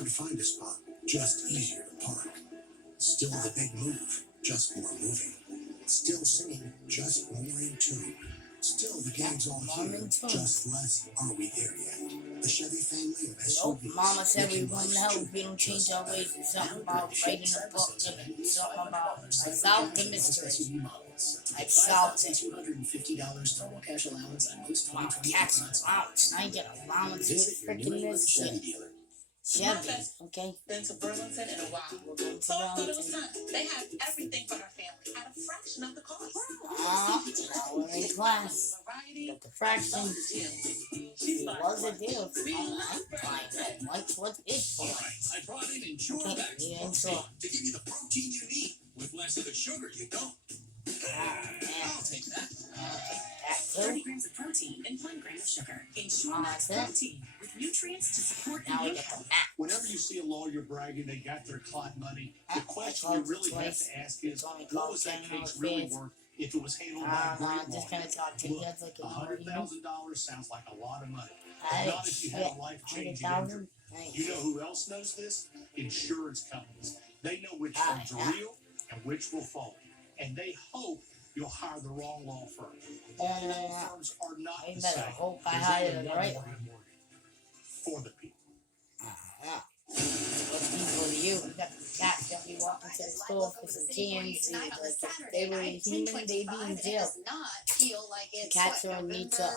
hard to find a spot, just easier to park. Still the big move, just more moving. Still singing, just more in tune. Still the gang's all here, just less are we there yet. The Chevy family of Nope, SUVs. Mama said we making wouldn't life's help if we don't change our ways. Something about writing a book and something about I solved the mystery. I solved it. $250 total cash allowance on most Wow, 2020 cat's products. allowance. Now you get allowance with Visit your freaking New England this Chevy shit. dealer. Chevy, okay? Been to Burlington in a while. We're going to So I thought it was Burlington. time. They have everything for our family at a fraction of the cost. Now we're in class. Variety, Got the fraction. love the deal. It was a deal. I'm fine. What's it for? All right, I brought in Ensure Okay, Max yeah, protein Ensure. to give you the protein you need with less of the sugar you don't. I'll take that. That 30 too. grams of protein and 1 gram of sugar. Ensure Oh, Max that's it. protein with nutrients to support Now we immune get health. the map. Whenever you see a lawyer bragging they got their clot money, the I question called you it really have twice. to ask is, It's only what called was that 10 case more really days. worth if it was handled by a No, great I'm just lawyer? gonna talk to you Look, guys like a $100,000 sounds like a lot of money. I Not if you have a shit. life-changing 100,000? injury. You know who else knows this? Insurance companies. They know which Ah, firms yeah. are real and which will fold. And they hope you'll hire the wrong law firm. No. Law firms are not You the better same. hope I There's hire only the one right mortgage for the people. Yeah. What's equal to you? We got the cats that be walking to the store for some cans. Like if they were human, they'd be in jail. The cats are in need to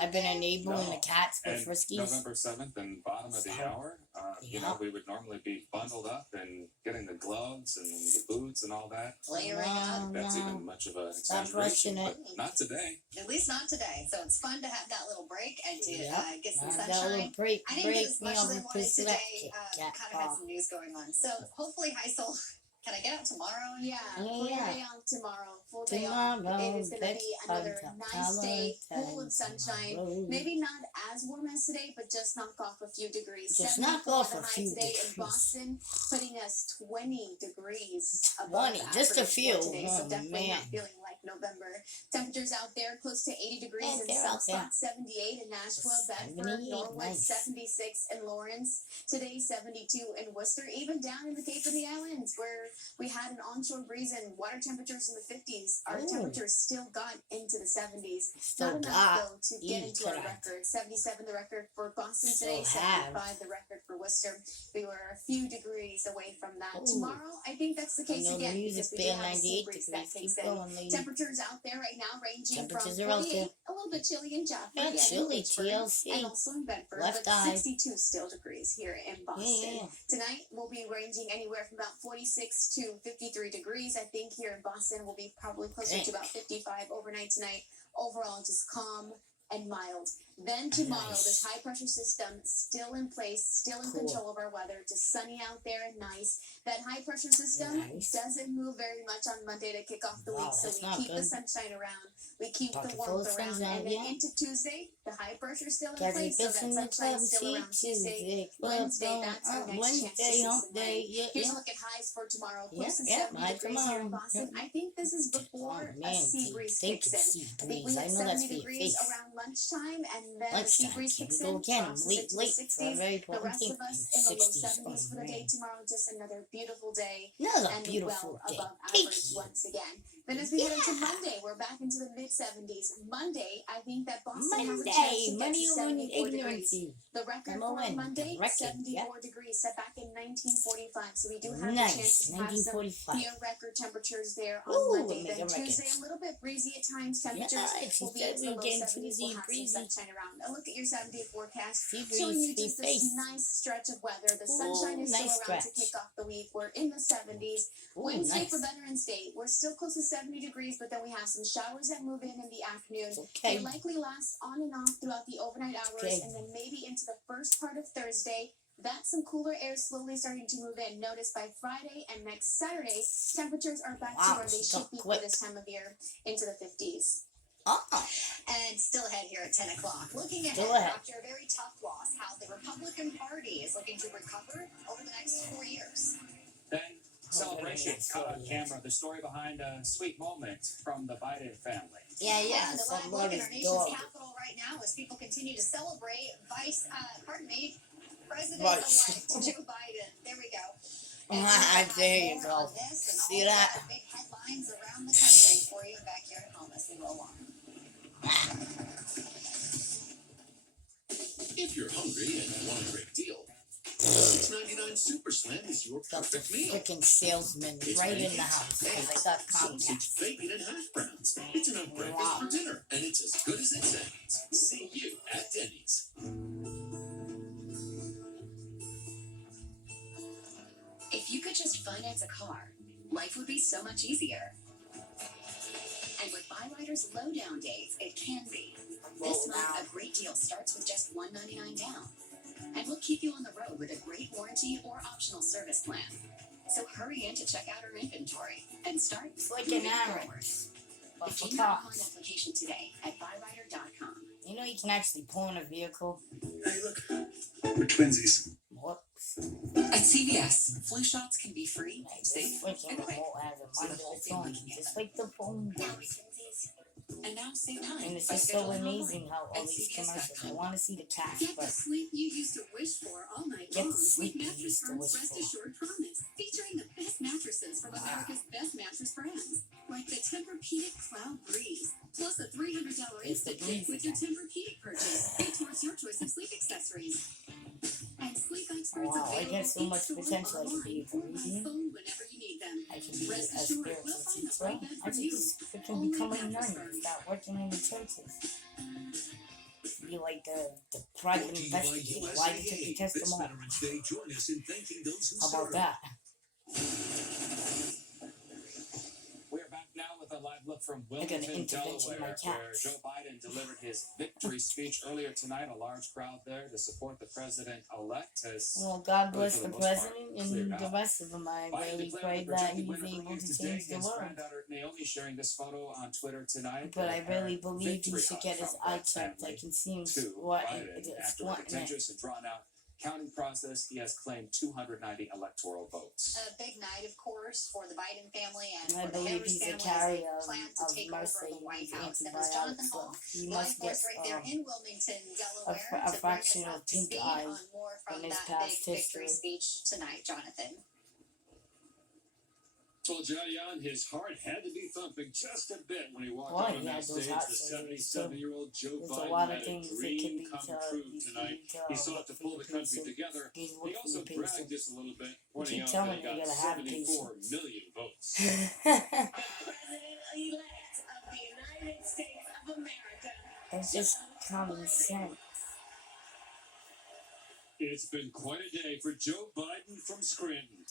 I've been enabling the cats for And friskies. November 7th and bottom of the So, hour, you know, we would normally be bundled up and getting the gloves and the boots and all that. That's even much of a Stop rushing exaggeration, it. but not today. At least not today. So it's fun to have that little break and to Yep. get some That little sunshine. break I didn't get me as much on as I the wanted today. perspective. Cat Kind of had some news going on. So hopefully Heisel, can I get out tomorrow? Yeah, full Yeah. day off tomorrow. Full day off. Tomorrow, It is going to be another nice day, full of sunshine. Maybe not as warm as today, but just knock off a few degrees. Just 74 knock off the a high few today degrees. in Boston, putting us 20 degrees above 20, just a average for few. today. So Oh, definitely not man. feeling like November. Temperatures out there close to 80 degrees Yeah, in they're out there. Southside, 78 in Nashville, Bedford, 78, Norwood, nice. 76 in Lawrence. Today, 72 in Worcester, even down in the Cape of the Islands, where we had an onshore breeze and water temperatures in the 50s. Our Ooh. temperatures still got into the 70s. Still Not got. enough, though, to get Eat into our that. record. 77 the record for Boston today, Still have. 75 the record for Worcester. We were a few degrees away from that. Ooh. Tomorrow, I think that's the I case know the again, music's because we do been have a sea 98 breeze that degrees. takes Keep in. going, lady. Temperatures out there right now ranging Temperatures from are out 48, a little bit chilly in Joffrey, Yeah, and in chilly, Pittsburgh, TLC. and also in Bedford, Left but eye. 62 still degrees here in Boston. Yeah. Tonight we'll be ranging anywhere from about 46 to 53 degrees. I think here in Boston we'll be probably closer to about 55 overnight tonight. Overall, just calm and mild. Then tomorrow, Nice. this high pressure system still in place, still in Cool. control of our weather, just sunny out there and nice. That high pressure system Nice. doesn't move very much on Monday to kick off the Wow, week, so that's we not keep the good. sunshine around, we keep Pocket the full warmth of around, sunshine, and then yeah. into Tuesday, the high pressure still in Cathy place, so that Fitz in the sunshine club, is still see around Tuesday. Tuesday. Club Wednesday, going that's our up. next chance to Wednesday, see hump some day. rain. Yeah, Here's yeah. a look at highs for tomorrow. Yeah, Close to yeah, 70 high degrees here in tomorrow. Boston. Yeah. I think this is before Oh, a man, sea do breeze think kicks it's in. sea I think breeze. we I hit know that's 70 for your degrees face. around lunchtime, and then the sea Lunchtime. breeze Here we kicks go in, again. drops us Late, into the late for a 60s. very The important rest thing. of us in the low 60s. 70s for the day man. tomorrow. Just another beautiful day Another and beautiful well day. above Thank average you. once again. Then as we head into Yeah. Monday, we're back into the mid 70s. Monday, I think that Boston has a chance Monday. to get Money to over 74 degrees. ignorancy. The record M O for N, Monday, the record, 74 degrees, set back in 1945. So we do have a chance Nice. to have some 1945. near record temperatures there on Ooh, Monday. mega Then Tuesday, records. a little bit breezy at times. Temperatures Yeah, she will be said into we the were low getting 70s. breezy We'll and have some breezy. sunshine around. A look at your 7-day forecast, Sea showing breeze, you free just this face. nice stretch of weather. The Ooh, sunshine is nice still around to stretch. kick off the week. We're in the 70s. Ooh, Wednesday nice. for Veterans Day, we're still close to 70 degrees, but then we have some showers that move in the afternoon. It's They okay. likely last on and off throughout the overnight hours, Okay. and then maybe into the first part of Thursday. That's some cooler air slowly starting to move in. Notice by Friday and next Saturday, temperatures are back to Wow, where they she should got be for quick. this time of year, into the 50s. Oh, And still ahead here at 10 o'clock. Looking ahead, Still ahead. after a very tough loss, how the Republican Party is looking to recover over the next 4 years. Then celebration yes, caught on yes. camera. The story behind a sweet moment from the Biden family. yeah, yeah. And the live look Somebody's at our nation's dog. capital right now as people continue to celebrate Right. Joe Biden. There we go. There you go. See that? Big headlines around the country for you back here at home as we roll on. If you're hungry and you want a great deal, $6.99 Super Slam is your Got the perfect meal. freaking salesman right in the house because I got Sausage, Comcast. bacon, and hash browns. It's enough breakfast for dinner, and it's as good as it sounds. See you at Denny's. If you could just finance a car, life would be so much easier. And with Byrider's low-down days, it can be. This month, a great deal starts with just $199 down. And we'll keep you on the road with a great warranty or optional service plan. So hurry in to check out our inventory and start It's like moving an errand. forward. But for Begin your online cars. application today at Byrider.com. You know you can actually pawn a vehicle. Hey, look. We're twinsies. Whoops. At CVS, flu shots can be free, Like this safe, freaking and quick. remote has a So the mind whole of its family own, can get just them. like the phone does. And now save time. And it's by just so scheduling amazing how all at these commercials. I CVS.com. want to see the cast, Get the but sleep you used to wish for all night Get the long sleep with you Mattress used to Firm's wish Rest for. Assured Promise, featuring the best mattresses from America's best mattress brands, like the Tempur-Pedic Cloud Breeze, plus a $300 It's the instant gift breeze with your again. Tempur-Pedic purchase, paid towards your choice of sleep accessories. And sleep experts Wow, I available get so in much store, potential I could online, be a or by comedian. phone whenever you need them. I can be a Rest assured, spiritual we'll find the teacher. right bed I for should you. just freaking Only become a Mattress nun and Firm. start working in the churches. Be like the private Brought to you by investigator. Why did you USAA. test This them all? Veterans Day, join us in thanking those who How about served. that? We're back now with a live look from I got an Wilmington, intervention in my Delaware, where cats. Joe Biden delivered his victory speech earlier tonight. A large crowd there to support the president-elect has Well, God really, bless for the the most part, president cleared and the out. rest of them. I Biden really declared pray the that projected he's winner able earlier to today. change the His world. granddaughter Naomi sharing this photo on Twitter tonight. But I really Apparent believe he victory should hug get his from eye that checked. I family can see him to squatting, Biden. After a squatting it. contentious and drawn-out counting process, he has claimed 290 electoral votes. A big night, of course, for the Biden family and I for the believe Harris he's a family as carrier they plan to of take mercy over the White with House. That was Jonathan antibiotics, so Hall, he live must for get us right there in Wilmington, Delaware, a to bring us fraction up of to pink speed eye on more from from his that past big victory history. speech tonight, Jonathan. Told Johnny on his heart had to be thumping just a bit when he walked Why? out on He that had those stage. heart The surgeries, too. 77-year-old Joe There's a Biden lot of had a things that can dream be come true tonight. He sought to pull the country together. He also bragged just a little bit, pointing keep out telling that he me you got gotta have 74 million votes. President-elect of the United States of America. It's just common sense. It's been quite a day for Joe Biden from Scranton.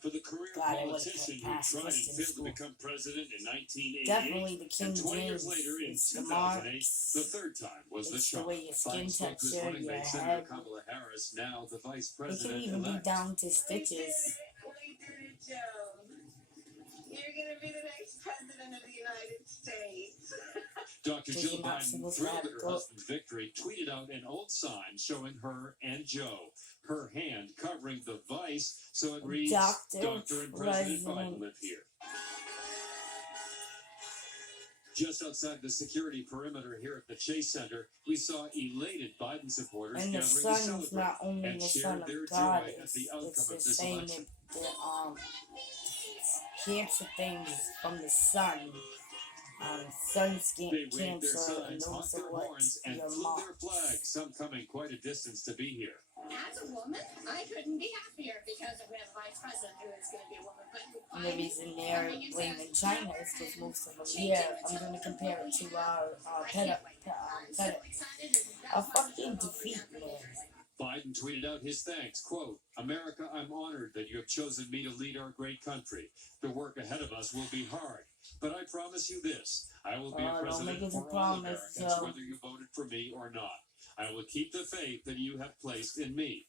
For the career God, I would've politician who passed tried and this in failed to school. become president in 1988. Definitely the King And 20 years James. later, in It's the 2008, marks. the third time was the It's the charm. way your skin Biden spoke to his texture, running your mate, Senator head. Kamala Harris, now the vice It can president even be elect. down to stitches. We did it, Joe. You're going to be the next president of the United States. Dr. Because Jill you're not Biden, supposed to thrilled have at her go- husband's victory, tweeted out an old sign showing her and Joe. Her hand covering the vice, so it reads, Dr. Doctor and President Biden President. live here. Just outside the security perimeter here at the Chase Center, we saw elated Biden supporters And the gathering to sun is celebrate not only and the share son their of God, joy at the outcome it's the of this same election. that cancer things from the sun, sun skin They waved their cancer, and signs, those honked are their what horns, and your flew mom. their flags, some coming quite a distance to be here. As a woman, I couldn't be happier because we have a vice president who is going to be a woman. But And the reason they're blaming China is because most of them here, I'm going to compare it to our fucking defeat, man. Biden tweeted out his thanks, quote, America, I'm honored that you have chosen me to lead our great country. The work ahead of us will be hard, but I promise you this, I will be a Don't president make it a for all promise, Americans, Joe. whether you voted for me or not. I will keep the faith that you have placed in me.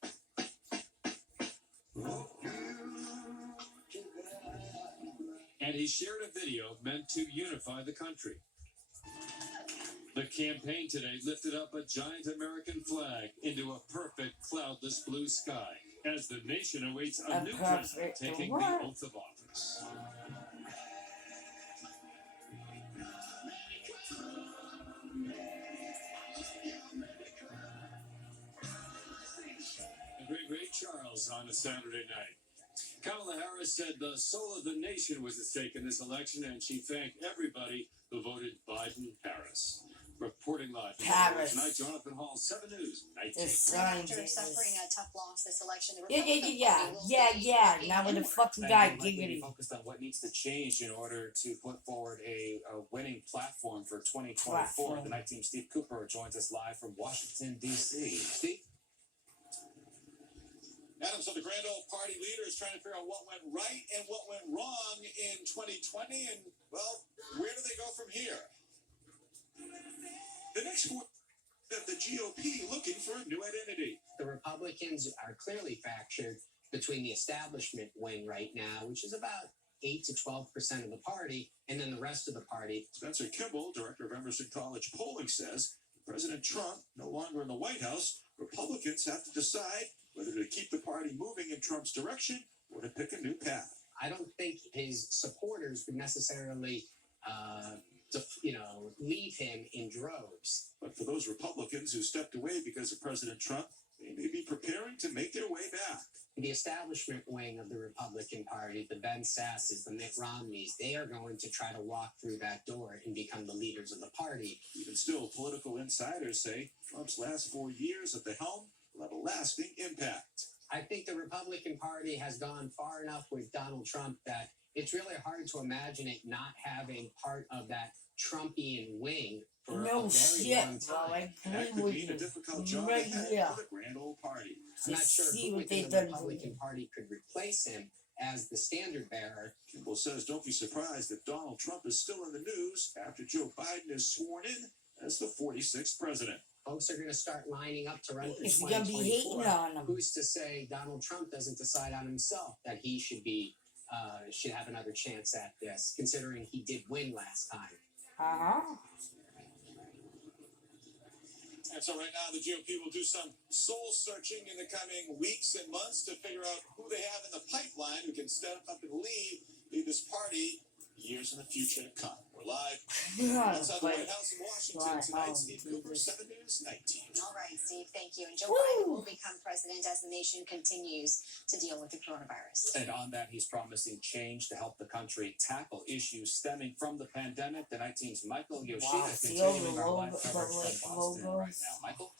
And he shared a video meant to unify the country. The campaign today lifted up a giant American flag into a perfect cloudless blue sky as the nation awaits a A new president perfect taking what? the oath of office. polls on a Saturday night. Kamala Harris said the soul of the nation was at stake in this election, and she thanked everybody who voted Biden-Harris. Reporting live Paris. tonight, Jonathan Hall, 7 News, 19. After suffering a tough loss this election, the Yeah. Now with the fucking guy giggity. Focused on what needs to change in order to put forward a winning platform for 2024. The night team Steve Cooper joins us live from Washington, D.C. Steve? Adam, so the Grand Old Party leader is trying to figure out what went right and what went wrong in 2020, and, well, where do they go from here? The next four of the GOP looking for a new identity. The Republicans are clearly fractured between the establishment wing right now, which is about 8 to 12% of the party, and then the rest of the party. Spencer Kimball, director of Emerson College Polling, says President Trump no longer in the White House, Republicans have to decide whether to keep the party moving in Trump's direction or to pick a new path. I don't think his supporters would necessarily, leave him in droves. But for those Republicans who stepped away because of President Trump, they may be preparing to make their way back. The establishment wing of the Republican Party, the Ben Sasses, the Mitt Romneys, they are going to try to walk through that door and become the leaders of the party. Even still, political insiders say Trump's last 4 years at the helm will have a lasting impact. I think the Republican Party has gone far enough with Donald Trump that it's really hard to imagine it not having part of that Trumpian wing for a very long time. That could mean a difficult job ahead for the Grand Old Party. I'm not sure who within the Republican Party could replace him as the standard bearer. Kimball says don't be surprised that Donald Trump is still in the news after Joe Biden is sworn in as the 46th president. Folks are going to start lining up to run for It's gonna be hating 2024. on him. Who's to say Donald Trump doesn't decide on himself that he should have another chance at this, considering he did win last time? And so right now the GOP will do some soul searching in the coming weeks and months to figure out who they have in the pipeline who can step up and lead this party years in the future to come. We're live outside the White House in Washington tonight. Steve Cooper, 7 News, 19. All right, Steve, thank you. And Joe Biden will become president as the nation continues to deal with the coronavirus. And on that, he's promising change to help the country tackle issues stemming from the pandemic. The night team's Michael Yoshida continuing our live coverage from Boston right now. Michael?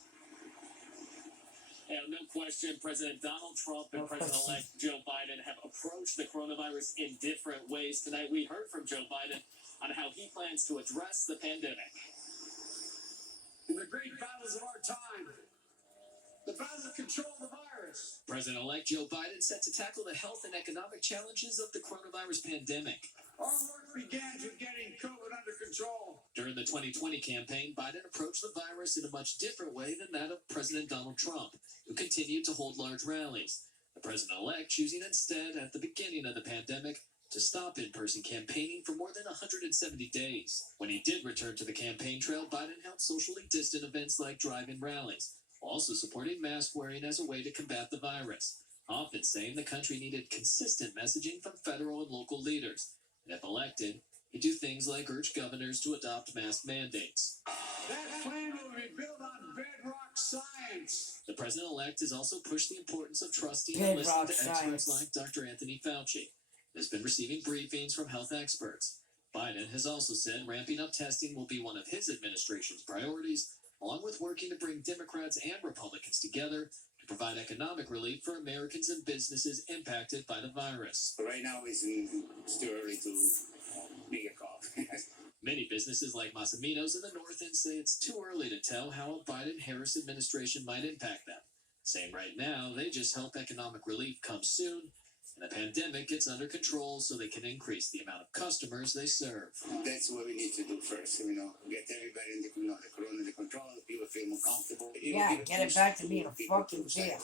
And no question, President Donald Trump and President-elect Joe Biden have approached the coronavirus in different ways tonight. We heard from Joe Biden on how he plans to address the pandemic. In the great battles of our time, the battle to control the virus. President-elect Joe Biden set to tackle the health and economic challenges of the coronavirus pandemic. Our work begins with getting COVID under control. During the 2020 campaign, Biden approached the virus in a much different way than that of President Donald Trump, who continued to hold large rallies. The president-elect choosing instead, at the beginning of the pandemic, to stop in-person campaigning for more than 170 days. When he did return to the campaign trail, Biden held socially distant events like drive-in rallies, also supporting mask wearing as a way to combat the virus, often saying the country needed consistent messaging from federal and local leaders. And if elected, he'd do things like urge governors to adopt mask mandates. That plan will be built on bedrock science. The president-elect has also pushed the importance of trusting and listening to experts like Dr. Anthony Fauci. Has been receiving briefings from health experts. Biden has also said ramping up testing will be one of his administration's priorities, along with working to bring Democrats and Republicans together to provide economic relief for Americans and businesses impacted by the virus. Right now, it's still early to make a call. Many businesses like Masaminos in the North End say it's too early to tell how a Biden-Harris administration might impact them, saying right now they just hope economic relief comes soon and the pandemic gets under control so they can increase the amount of customers they serve. That's what we need to do first, get everybody in the corona under control, people feel more comfortable. Yeah, get it back to being a fucking jail.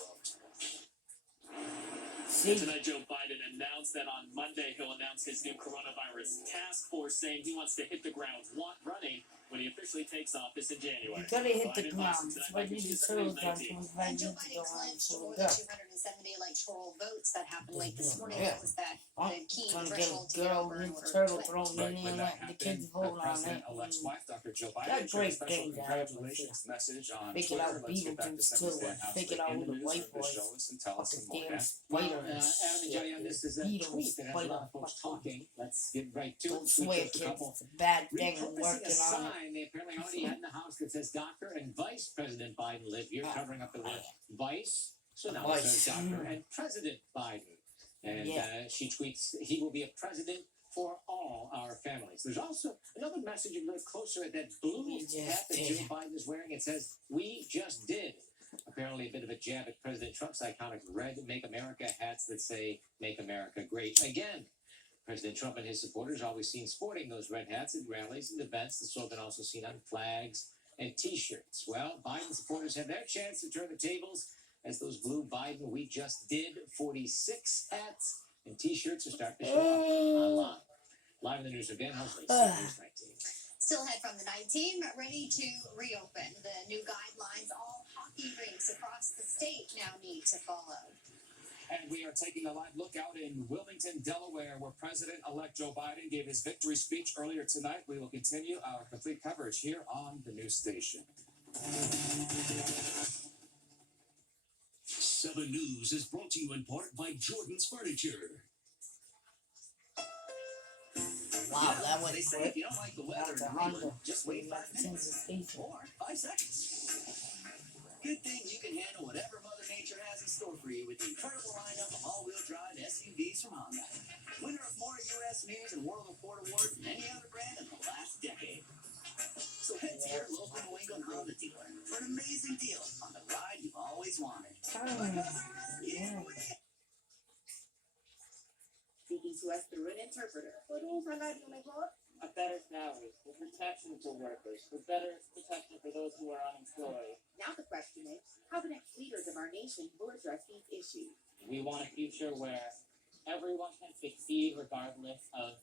And tonight, Joe Biden announced that on Monday he'll announce his new coronavirus task force, saying he wants to hit the ground running when he officially takes office in January. You gotta hit the Biden ground. Boston That's tonight why by Ninja Tuesday, Turtles are 19. And Joe to Biden go on clinched for more the than go. 270 electoral votes that happened late this morning. Yeah. That was that I'm the key trying to get threshold a to get girl over in Ninja order to Turtle flip. thrown in Right there when and that let the happened, kids the vote on it. president-elect's wife, Dr. Jill Got Biden, shared a great special things out of it. congratulations message on Figured Twitter. out Let's get back to Beetlejuice Stephanie too. Stanhouse Figured out in who the the news wife to was. show us and tell us Fucking some more. damn Yeah? spider and Adam and shit. Johnny, on this is a Beetle, tweet that has a lot spider, of folks fucking. talking. Let's get right to it. Don't Tweet swear, just a kids. couple. It's a bad thing. I'm Repurposing a working on it. sign they apparently already had in the house that says Dr. and Vice President Biden live here, covering up the word Vice. So now it says Dr. and President Biden. And she tweets, he will be a president for all our families. There's also another message you look closer at that blue hat that Joe Biden is wearing. It says, "We just did." Apparently a bit of a jab at President Trump's iconic red Make America hats that say, "Make America Great Again." President Trump and his supporters are always seen sporting those red hats at rallies and events. The slogan also seen on flags and T-shirts. Well, Biden supporters have their chance to turn the tables as those blue Biden We Just Did 46 hats and T-shirts are starting to show up online. Live in the news again, hopefully. News 19. Still ahead from the night team, ready to reopen. The new guidelines all hockey rinks across the state now need to follow. And we are taking a live look out in Wilmington, Delaware, where President-elect Joe Biden gave his victory speech earlier tonight. We will continue our complete coverage here on the news station. 7 News is brought to you in part by Jordan's Furniture. Wow, that went They say quick. if you don't like the weather, That was in Greenland, just wait 5 minutes or 5 seconds. Good thing you can handle whatever Mother Nature has in store for you with the incredible lineup of all-wheel drive SUVs from Honda. Winner of more U.S. News and World Report awards than any other brand in the last decade. So head to your local New England Honda dealer for an amazing deal on the ride you've always wanted. Speaking to us through an interpreter. A better salary, for protection to workers, for better protection for those who are unemployed. Now the question is, how the next leaders of our nation will address these issues. We want a future where everyone can succeed regardless of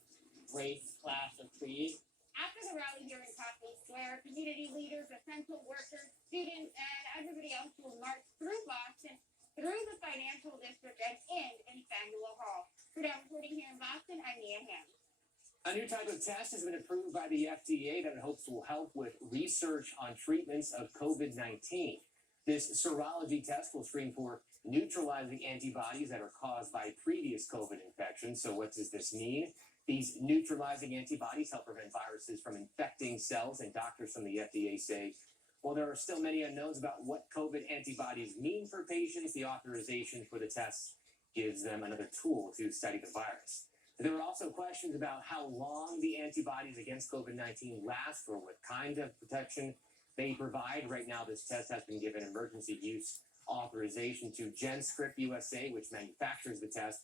race, class, or creed. After the rally here in Capitol Square, community leaders, essential workers, students, and everybody else will march through Boston, through the financial district, and end in Faneuil Hall. For now, reporting here in Boston, I'm Nia Ham. A new type of test has been approved by the FDA that it hopes will help with research on treatments of COVID-19. This serology test will screen for neutralizing antibodies that are caused by previous COVID infections. So what does this mean? These neutralizing antibodies help prevent viruses from infecting cells, and doctors from the FDA say, while there are still many unknowns about what COVID antibodies mean for patients, the authorization for the test gives them another tool to study the virus. There were also questions about how long the antibodies against COVID-19 last or what kind of protection they provide. Right now, this test has been given emergency use authorization to GenScript USA, which manufactures the test.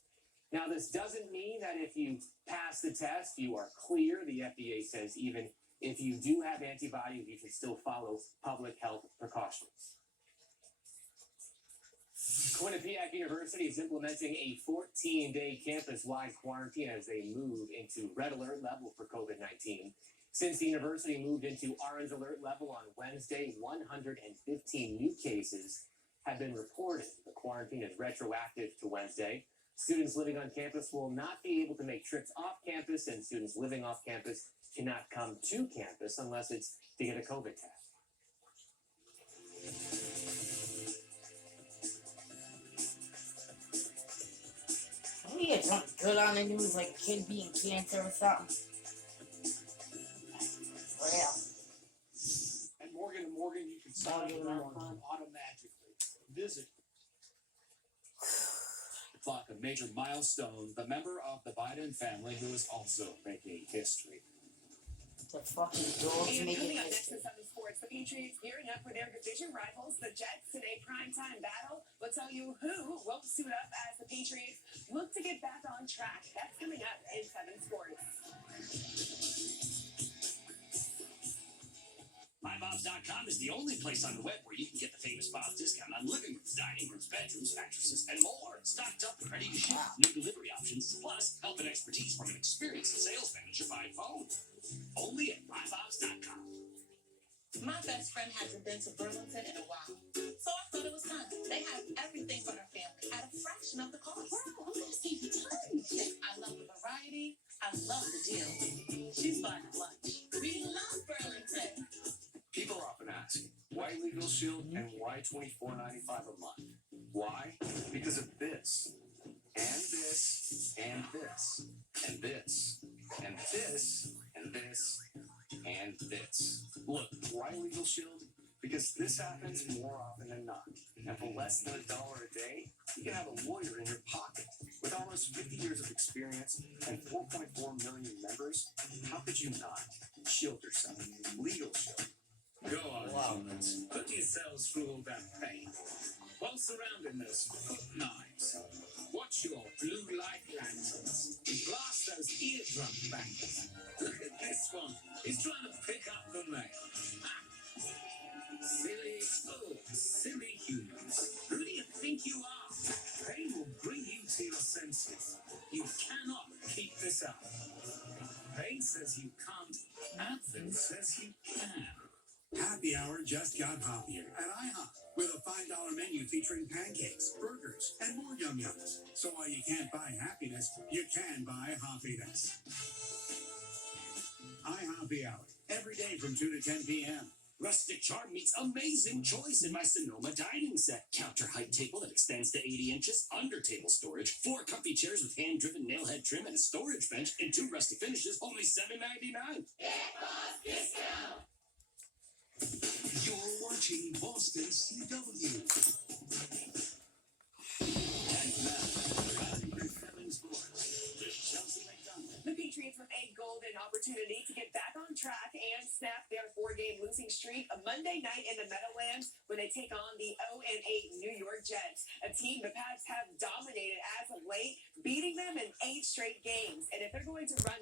Now, this doesn't mean that if you pass the test, you are clear. The FDA says even if you do have antibodies, you should still follow public health precautions. Quinnipiac University is implementing a 14-day campus-wide quarantine as they move into red alert level for COVID-19. Since the university moved into orange alert level on Wednesday, 115 new cases have been reported. The quarantine is retroactive to Wednesday. Students living on campus will not be able to make trips off campus, and students living off campus cannot come to campus unless it's to get a COVID test. We get something good on the news, like a kid being cancer or something. Real. At Morgan & Morgan, you can sign up with our firm automatically. Visit. Clock a major milestone, the member of the Biden family who is also making history. The fucking dogs And making coming up next history. to 7 Sports, the Patriots gearing up for their division rivals, the Jets, in a primetime battle. We'll tell you who won't suit up as the Patriots look to get back on track. That's coming up in 7 Sports. MyBob's.com is the only place on the web where you can get the famous Bob's discount on living rooms, dining rooms, bedrooms, mattresses, and more. Stocked up and ready to ship. New delivery options, plus help and expertise from an experienced sales manager by phone. Only at MyBob's.com. My best friend hasn't been to Burlington in a while, so I thought it was time. They have everything for our family at a fraction of the cost. Wow, I'm gonna save you tons. I love the variety. I love the deal. She's buying lunch. We love Burlington. People often ask, why Legal Shield and why $24.95 a month? Why? Because of this, and this, and this, and this, and this, and this, and this. Look, why Legal Shield? Because this happens more often than not. And for less than $1 a day, you can have a lawyer in your pocket. With almost 50 years of experience and 4.4 million members, how could you not? Shield yourself. Legal Shield. Go on, humans. Put yourselves through all that pain. While surrounding those foot knives, watch your blue light lanterns and blast those eardrum bangers. Look at this one. He's trying to pick up the mail. Ha! Silly humans. Who do you think you are? Pain will bring you to your senses. You cannot keep this up. Pain says you can't. Advil says you can. Happy Hour just got hoppier at IHOP with a $5 menu featuring pancakes, burgers, and more yum yums. So while you can't buy happiness, you can buy hoppiness. iHoppy Hour every day from 2 to 10 p.m. Rustic Charm meets amazing choice in my Sonoma dining set. Counter height table that extends to 80 inches, under table storage, 4 comfy chairs with hand-driven nail head trim and a storage bench, and 2 rustic finishes, only $7.99. Get Boss discount. You're watching Boston CW. And now, driving for 7 sports, there's Chelsea McDonald. The Patriots with a golden opportunity to get back on track and snap their 4-game losing streak a Monday night in the Meadowlands when they take on the 0-8 New York Jets, a team the Pats have dominated as of late, beating them in 8 straight games. And if they're going to run